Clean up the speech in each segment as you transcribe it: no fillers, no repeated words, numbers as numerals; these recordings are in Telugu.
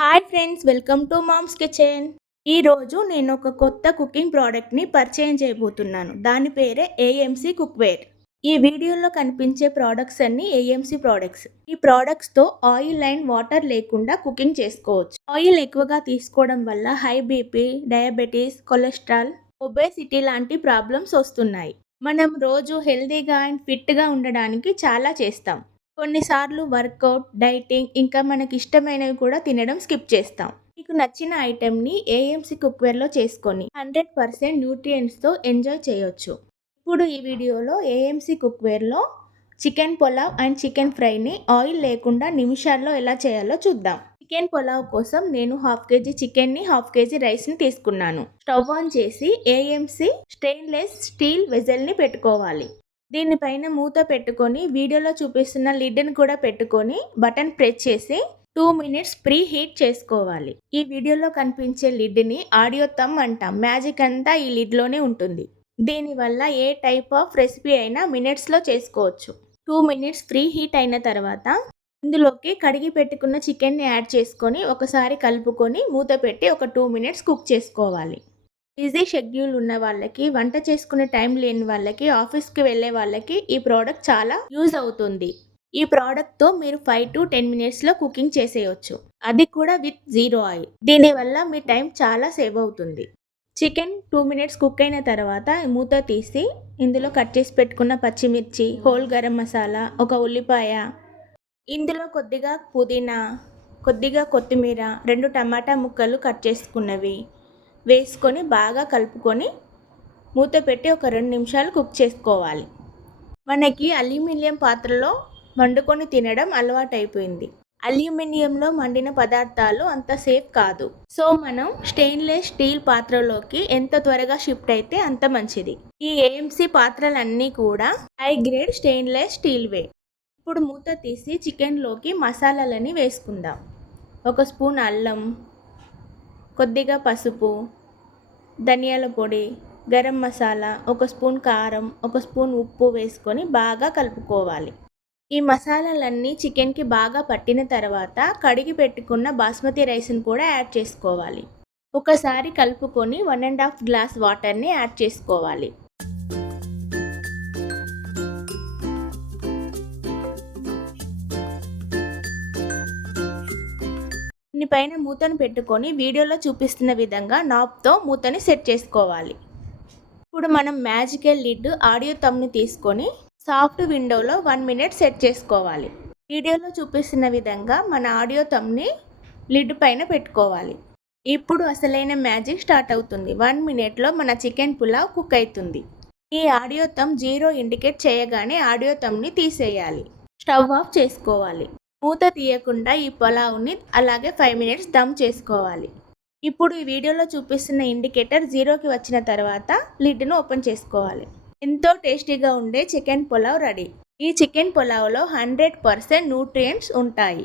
Hi friends, welcome to mom's kitchen. ఈరోజు నేను ఒక కొత్త కుకింగ్ ప్రోడక్ట్ని పరిచయం చేయబోతున్నాను. దాని పేరే ఏఎంసీ కుక్వేర్. ఈ వీడియోలో కనిపించే ప్రోడక్ట్స్ అన్ని ఏఎంసీ ప్రోడక్ట్స్. ఈ ప్రోడక్ట్స్తో ఆయిల్ అండ్ వాటర్ లేకుండా కుకింగ్ చేసుకోవచ్చు. ఆయిల్ ఎక్కువగా తీసుకోవడం వల్ల high BP, diabetes, cholesterol, obesity లాంటి ప్రాబ్లమ్స్ వస్తున్నాయి. మనం రోజు హెల్తీగా అండ్ ఫిట్గా ఉండడానికి చాలా చేస్తాం. కొన్నిసార్లు వర్కౌట్, డైటింగ్ ఇంకా మనకి ఇష్టమైనవి కూడా తినడం స్కిప్ చేస్తాం. మీకు నచ్చిన ఐటెంని ఏఎంసీ కుక్వేర్లో చేసుకొని 100% న్యూట్రియంట్స్తో ఎంజాయ్ చేయొచ్చు. ఇప్పుడు ఈ వీడియోలో ఏఎంసీ కుక్వేర్లో చికెన్ పులావ్ అండ్ చికెన్ ఫ్రైని ఆయిల్ లేకుండా నిమిషాల్లో ఎలా చేయాలో చూద్దాం. చికెన్ పులావ్ కోసం నేను 1/2 kg చికెన్ని, 1/2 kg రైస్ని తీసుకున్నాను. స్టవ్ ఆన్ చేసి ఏఎంసీ స్టెయిన్లెస్ స్టీల్ వెజల్ని పెట్టుకోవాలి. దీనిపైన మూత పెట్టుకొని వీడియోలో చూపిస్తున్న లిడ్ని కూడా పెట్టుకొని బటన్ ప్రెస్ చేసి 2 minutes ప్రీ హీట్ చేసుకోవాలి. ఈ వీడియోలో కనిపించే లిడ్ని ఆడియో థమ్ అంటాం. మ్యాజిక్ అంతా ఈ లిడ్లోనే ఉంటుంది. దీనివల్ల ఏ టైప్ ఆఫ్ రెసిపీ అయినా మినిట్స్లో చేసుకోవచ్చు. 2 minutes ప్రీ హీట్ అయిన తర్వాత ఇందులోకి కడిగి పెట్టుకున్న చికెన్ని యాడ్ చేసుకొని ఒకసారి కలుపుకొని మూత పెట్టి ఒక 2 minutes కుక్ చేసుకోవాలి. బిజీ షెడ్యూల్ ఉన్న వాళ్ళకి, వంట చేసుకునే టైం లేని వాళ్ళకి, ఆఫీస్కి వెళ్ళే వాళ్ళకి ఈ ప్రోడక్ట్ చాలా యూజ్ అవుతుంది. ఈ ప్రోడక్ట్తో మీరు 5 to 10 minutesలో కుకింగ్ చేసేయచ్చు. అది కూడా విత్ జీరో ఆయిల్. దీనివల్ల మీ టైం చాలా సేవ్ అవుతుంది. చికెన్ 2 minutes కుక్ అయిన తర్వాత మూత తీసి ఇందులో కట్ చేసి పెట్టుకున్న పచ్చిమిర్చి, హోల్ గరం మసాలా, ఒక ఉల్లిపాయ, ఇందులో కొద్దిగా పుదీనా, కొద్దిగా కొత్తిమీర, 2 టమాటా ముక్కలు కట్ చేసుకున్నవి వేసుకొని బాగా కలుపుకొని మూత పెట్టి ఒక 2 నిమిషాలు కుక్ చేసుకోవాలి. మనకి అల్యూమినియం పాత్రలో వండుకొని తినడం అలవాటైపోయింది. అల్యూమినియంలో వండిన పదార్థాలు అంత సేఫ్ కాదు. సో మనం స్టెయిన్లెస్ స్టీల్ పాత్రలోకి ఎంత త్వరగా షిఫ్ట్ అయితే అంత మంచిది. ఈ ఏఎంసీ పాత్రలన్నీ కూడా హై గ్రేడ్ స్టెయిన్లెస్ స్టీల్వే. ఇప్పుడు మూత తీసి చికెన్లోకి మసాలాలని వేసుకుందాం. 1 స్పూన్ అల్లం, కొద్దిగా పసుపు, ధనియాల పొడి, గరం మసాలా, 1 స్పూన్ కారం, 1 స్పూన్ ఉప్పు వేసుకొని బాగా కలుపుకోవాలి. ఈ మసాలాలన్నీ చికెన్కి బాగా పట్టిన తర్వాత కడిగి పెట్టుకున్న బాస్మతి రైస్ని కూడా యాడ్ చేసుకోవాలి. ఒకసారి కలుపుకొని 1.5 గ్లాస్ వాటర్ని యాడ్ చేసుకోవాలి. దీనిపైన మూతను పెట్టుకొని వీడియోలో చూపిస్తున్న విధంగా నాబ్తో మూతని సెట్ చేసుకోవాలి. ఇప్పుడు మనం మ్యాజికల్ లిడ్ ఆడియో థమ్ని తీసుకొని సాఫ్ట్ విండోలో 1 minute సెట్ చేసుకోవాలి. వీడియోలో చూపిస్తున్న విధంగా మన ఆడియో థమ్ని లిడ్ పైన పెట్టుకోవాలి. ఇప్పుడు అసలైన మ్యాజిక్ స్టార్ట్ అవుతుంది. 1 minuteలో మన చికెన్ పులావ్ కుక్ అవుతుంది. ఈ ఆడియో థమ్ 0 ఇండికేట్ చేయగానే ఆడియో థమ్ని తీసేయాలి. స్టవ్ ఆఫ్ చేసుకోవాలి. మూత తీయకుండా ఈ పులావ్ని అలాగే 5 minutes దమ్ చేసుకోవాలి. ఇప్పుడు ఈ వీడియోలో చూపిస్తున్న ఇండికేటర్ 0కి వచ్చిన తర్వాత లిడ్ను ఓపెన్ చేసుకోవాలి. ఎంతో టేస్టీగా ఉండే చికెన్ పులావ్ రెడీ. ఈ చికెన్ పులావ్లో 100% న్యూట్రియంట్స్ ఉంటాయి.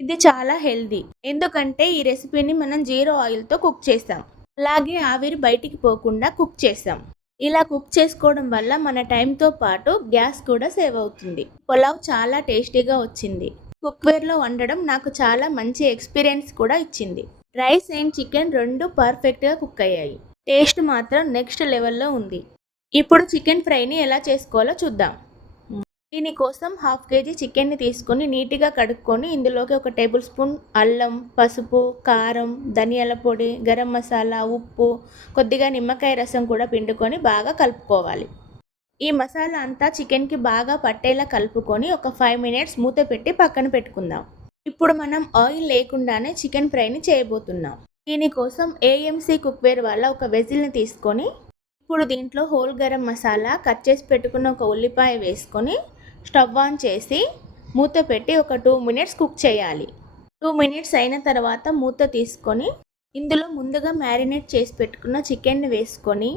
ఇది చాలా హెల్దీ. ఎందుకంటే ఈ రెసిపీని మనం 0 ఆయిల్తో కుక్ చేసాం. అలాగే ఆవిరి బయటికి పోకుండా కుక్ చేసాం. ఇలా కుక్ చేసుకోవడం వల్ల మన టైంతో పాటు గ్యాస్ కూడా సేవ్ అవుతుంది. పులావ్ చాలా టేస్టీగా వచ్చింది. కుక్వేర్లో వండడం నాకు చాలా మంచి ఎక్స్పీరియన్స్ కూడా ఇచ్చింది. రైస్ అండ్ చికెన్ 2 పర్ఫెక్ట్గా కుక్ అయ్యాయి. టేస్ట్ మాత్రం నెక్స్ట్ లెవెల్లో ఉంది. ఇప్పుడు చికెన్ ఫ్రైని ఎలా చేసుకోవాలో చూద్దాం. దీనికోసం 1/2 kg చికెన్ని తీసుకొని నీట్గా కడుక్కొని ఇందులోకి 1 టేబుల్ స్పూన్ అల్లం, పసుపు, కారం, ధనియాల పొడి, గరం మసాలా, ఉప్పు, కొద్దిగా నిమ్మకాయ రసం కూడా పిండుకొని బాగా కలుపుకోవాలి. ఈ మసాలా అంతా చికెన్కి బాగా పట్టేలా కలుపుకొని ఒక 5 minutes మూత పెట్టి పక్కన పెట్టుకుందాం. ఇప్పుడు మనం ఆయిల్ లేకుండానే చికెన్ ఫ్రైని చేయబోతున్నాం. దీనికోసం ఏఎంసీ కుక్వేర్ వాళ్ళ ఒక వెజిల్ని తీసుకొని ఇప్పుడు దీంట్లో హోల్ గరం మసాలా, కట్ చేసి పెట్టుకున్న ఒక ఉల్లిపాయ వేసుకొని స్టవ్ ఆన్ చేసి మూత పెట్టి ఒక 2 minutes కుక్ చేయాలి. 2 minutes అయిన తర్వాత మూత తీసుకొని ఇందులో ముందుగా మ్యారినేట్ చేసి పెట్టుకున్న చికెన్ని వేసుకొని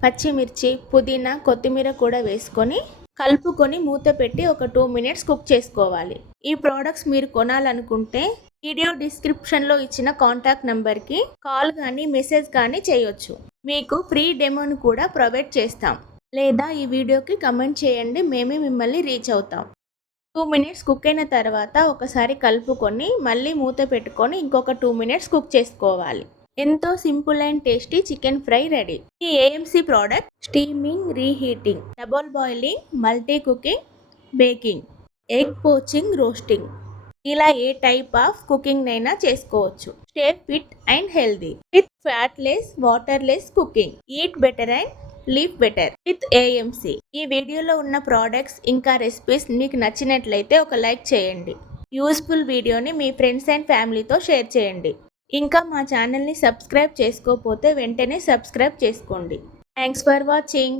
పచ్చిమిర్చి, పుదీనా, కొత్తిమీర కూడా వేసుకొని కలుపుకొని మూత పెట్టి ఒక 2 minutes కుక్ చేసుకోవాలి. ఈ ప్రోడక్ట్స్ మీరు కొనాలనుకుంటే వీడియో డిస్క్రిప్షన్లో ఇచ్చిన కాంటాక్ట్ నెంబర్కి కాల్ కానీ మెసేజ్ కానీ చేయొచ్చు. మీకు ఫ్రీ డెమోను కూడా ప్రొవైడ్ చేస్తాం. లేదా ఈ వీడియోకి కమెంట్ చేయండి, మేమే మిమ్మల్ని రీచ్ అవుతాం. 2 మినిట్స్ కుక్ అయిన తర్వాత ఒకసారి కలుపుకొని మళ్ళీ మూత పెట్టుకొని ఇంకొక 2 మినిట్స్ కుక్ చేసుకోవాలి. ఎంతో simple and tasty chicken fry ready. ఈ AMC product steaming, reheating, double boiling, multi cooking, baking, egg poaching, roasting ఇలా ఏ టైప్ ఆఫ్ కుకింగ్ అయినా చేసుకోవచ్చు. Stay fit and healthy with fatless, waterless cooking. Eat better and live better with AMC. ఈ వీడియోలో ఉన్న ప్రోడక్ట్స్ ఇంకా రెసిపీస్ మీకు నచ్చినట్లయితే ఒక లైక్ చేయండి. యూస్ఫుల్ వీడియోని మీ ఫ్రెండ్స్ అండ్ ఫ్యామిలీతో షేర్ చేయండి. ఇంకా మా ఛానల్ని సబ్స్క్రైబ్ చేసుకోకపోతే వెంటనే సబ్స్క్రైబ్ చేసుకోండి. Thanks for watching.